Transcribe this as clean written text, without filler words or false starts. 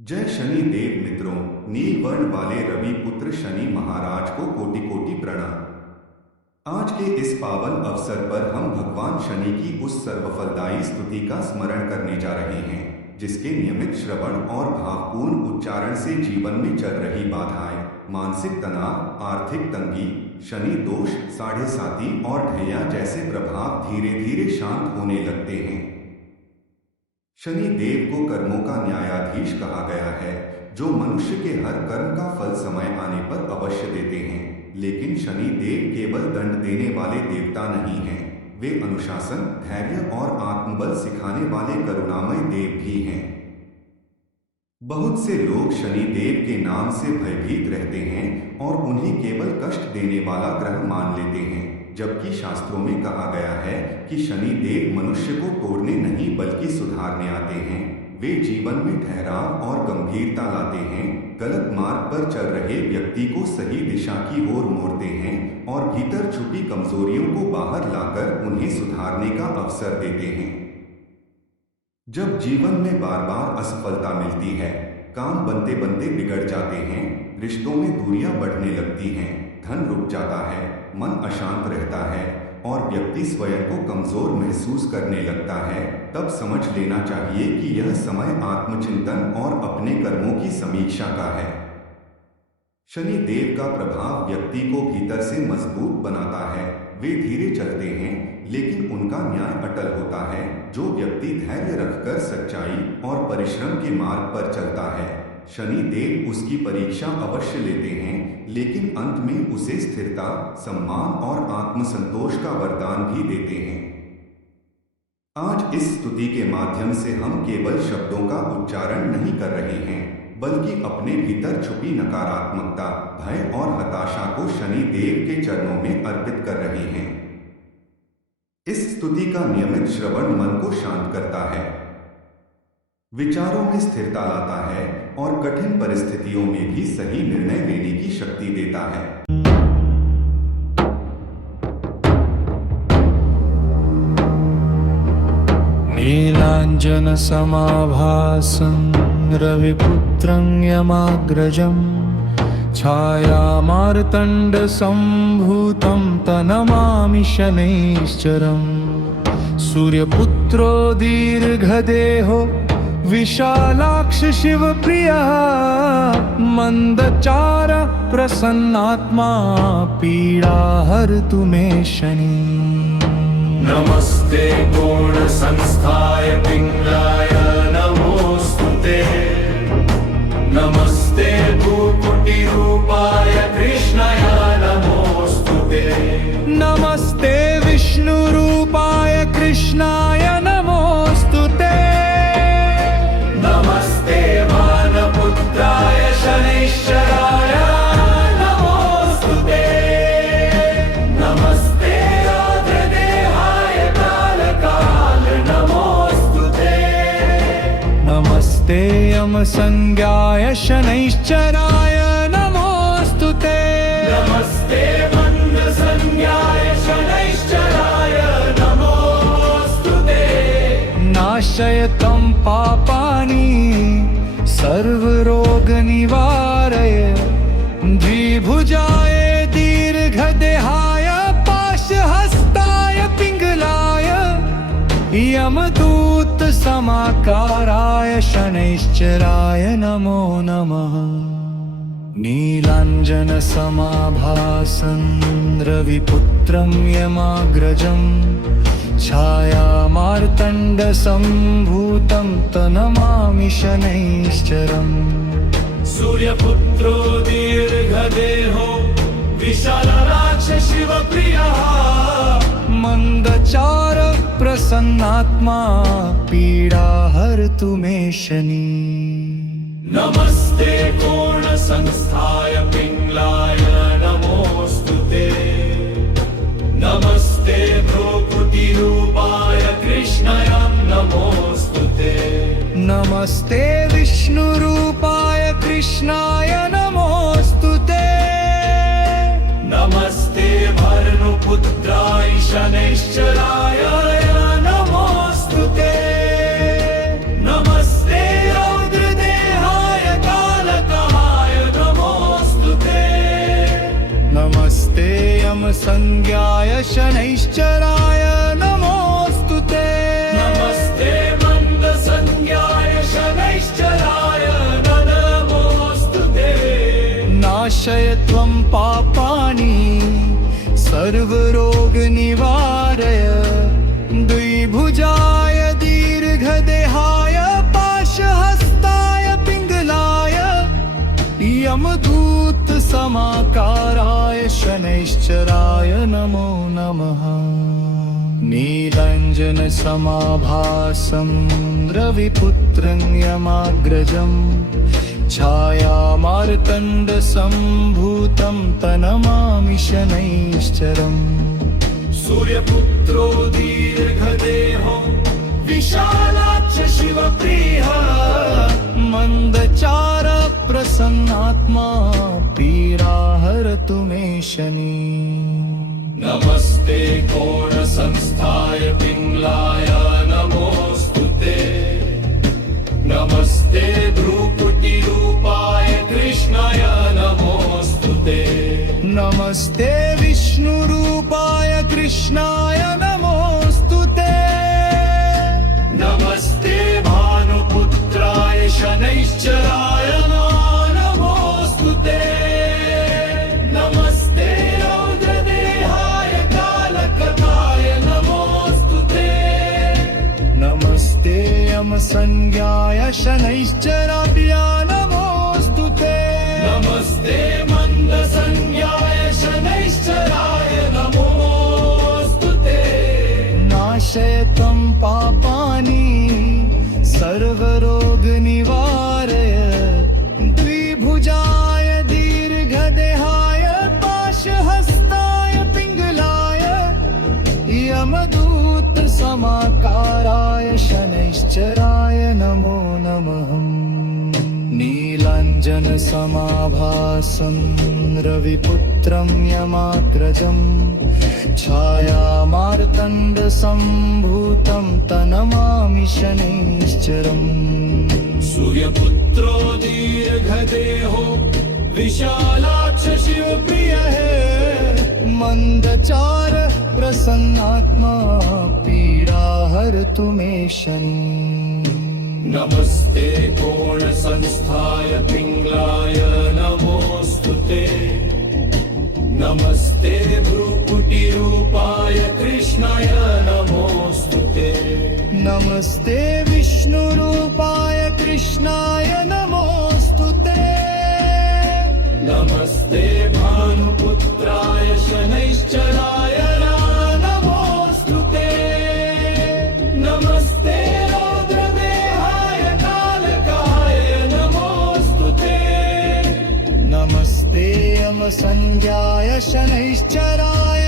जय शनि देव मित्रों। नील वर्ण वाले रवि पुत्र शनि महाराज को कोटि कोटि प्रणाम। आज के इस पावन अवसर पर हम भगवान शनि की उस सर्वफलदायी स्तुति का स्मरण करने जा रहे हैं जिसके नियमित श्रवण और भावपूर्ण उच्चारण से जीवन में चल रही बाधाएं, मानसिक तनाव, आर्थिक तंगी, शनि दोष, साढ़े साती और ढैया जैसे प्रभाव धीरे धीरे शांत होने लगते हैं। शनि देव को कर्मों का न्यायाधीश कहा गया है, जो मनुष्य के हर कर्म का फल समय आने पर अवश्य देते हैं। लेकिन शनि देव केवल दंड देने वाले देवता नहीं हैं, वे अनुशासन, धैर्य और आत्मबल सिखाने वाले करुणामय देव भी हैं। बहुत से लोग शनि देव के नाम से भयभीत रहते हैं और उन्हें केवल कष्ट देने वाला ग्रह मान लेते हैं, जबकि शास्त्रों में कहा गया है कि शनि देव मनुष्य को तोड़ने नहीं बल्कि सुधारने आते हैं। वे जीवन में ठहराव और गंभीरता लाते हैं, गलत मार्ग पर चल रहे व्यक्ति को सही दिशा की ओर मोड़ते हैं और भीतर छुपी कमजोरियों को बाहर लाकर उन्हें सुधारने का अवसर देते हैं। जब जीवन में बार बार असफलता मिलती है, काम बनते बनते बिगड़ जाते हैं, रिश्तों में दूरियां बढ़ने लगती हैं, धन रुक जाता है, मन अशांत रहता है और व्यक्ति स्वयं को कमजोर महसूस करने लगता है, तब समझ लेना चाहिए कि यह समय आत्मचिंतन और अपने कर्मों की समीक्षा का है। शनि देव का प्रभाव व्यक्ति को भीतर से मजबूत बनाता है। वे धीरे चलते हैं लेकिन उनका न्याय अटल होता है। जो व्यक्ति धैर्य रखकर सच्चाई और परिश्रम के मार्ग पर चलता है, शनि देव उसकी परीक्षा अवश्य लेते हैं, लेकिन अंत में उसे स्थिरता, सम्मान और आत्मसंतोष का वरदान भी देते हैं। आज इस स्तुति के माध्यम से हम केवल शब्दों का उच्चारण नहीं कर रहे हैं, बल्कि अपने भीतर छुपी नकारात्मकता, भय और हताशा को शनि देव के चरणों में अर्पित कर रहे हैं। इस स्तुति का नियमित श्रवण मन को शांत करता है, विचारों में स्थिरता लाता है और कठिन परिस्थितियों में भी सही निर्णय लेने की शक्ति देता है। नीलाञ्जन समाभासं रविपुत्रं यमाग्रजं छायामार्तण्ड संभूतं तनमामि शनैश्चरम्। सूर्यपुत्रो दीर्घदेहो विशालाक्ष शिवप्रियः मन्दचार प्रसन्नात्मा पीडाहर्तु मे शनि। नमस्ते पूर्णसंस्थाय पिङ्गलाय नमोऽस्तुते। नमस्ते भूकोटिरूपाय कृष्णाय नमोऽस्तुते। नमस्ते विष्णुरूपाय कृष्णाय नमोऽस्तुते। नमस्ते वानपुत्राय शनैश्चराय नमोऽस्तुते। नमस्ते रौद्रदेहाय कालकाल नमोऽस्तुते। नमस्ते यमसंज्ञाय शनैश्चराय नमोऽस्तुते। नमस्ते मन्दसंज्ञाय शनैश्चराय नमोऽस्तुते। नाशयतं पापानि सर्वरोगनिवारय द्विभुजाय दीर्घदेहाय पाशहस्ताय पिङ्गलाय यमदूत समाकाराय शनैश्चराय नमो नमः। नीलाञ्जन समाभासं रविपुत्रं यमाग्रजं छायामार्तण्ड संभूतं तनमामि शनैश्चरम्। सूर्यपुत्रो दीर्घदेहो विशालाक्ष शिवप्रियः मन्दचार प्रसन्नात्मा पीडाहर्तु मे शनि। नमस्ते पूर्णसंस्थाय पिङ्गलाय नमोऽस्तुते। नमस्ते भ्रूकुटिरूपाय कृष्णाय नमोऽस्तुते। नमस्ते विष्णुरूपाय कृष्णाय नमोऽस्तुते। नमस्ते भर्नुपुत्राय शनैश्चराय नमोऽस्तुते। नमस्ते रौद्रदेहाय मन्दसंज्ञाय शनैश्चराय नमोऽस्तु ते नमस्ते मन्दसंज्ञाय शनैश्चराय नमोऽस्तु ते नाशय त्वं पापानि सर्वरोगनिवारय द्विभुजाय दीर्घदेहाय पाशहस्ताय पिङ्गलाय यमदूत समाकाराय शनैश्चराय नमो नमः नीलाञ्जन समाभासं रविपुत्रं यमाग्रजं छायामार्तण्डसम्भूतं तनमामि शनैश्चरम् सूर्यपुत्रो दीर्घदेहो विशालाक्ष शिवप्रियः मन्दचार प्रसन्नात्मा पीडाहरतु मे शनि नमस्ते कोणसंस्थाय पिङ्गलाय नमोऽस्तु ते नमस्ते भ्रूकुटिरूपाय कृष्णाय नमोऽस्तु ते नमस्ते विष्णुरूपाय कृष्णाय नमोऽस्तु ते नमस्ते भानुपुत्राय शनैश्चराय नमोऽस्तु ते नमस्ते रौद्रदेहाय कालकताय नमोऽस्तु ते नमस्ते यमसंज्ञाय शनैश्चराय नमोऽस्तु ते नमस्ते मन्दसंज्ञाय शनैश्चराय नमोऽस्तु ते नाशय त्वं पापानि सर्वरोगनिवारय द्विभुजाय दीर्घदेहाय पाशहस्ताय पिङ्गलाय यमदूत समाकाराय शनैश्चराय नमो नमः नीलाञ्जन समाभासं रविपुत्रं यमाग्रजं छायामार्तण्डसम्भूतं तनमामि शनैश्चरम् सूर्यपुत्रो दीर्घदेहो विशालाक्ष शिवप्रियः मन्दचार प्रसन्नात्मा पीडाहरतु मे शनि नमस्ते कोणसंस्थाय पिङ्गलाय नमोऽस्तु ते नमस्ते भ्रूकुटिरूपाय कृष्णाय नमोऽस्तु ते नमस्ते विष्णुरूपाय कृष्णाय नमोऽस्तु ते नमस्ते भानुपुत्राय शनैश्चराय नमोऽस्तु ते नमस्ते रौद्रदेहाय कालकाय नमोऽस्तु ते नमस्ते यमसंज्ञाय शनैश्चराय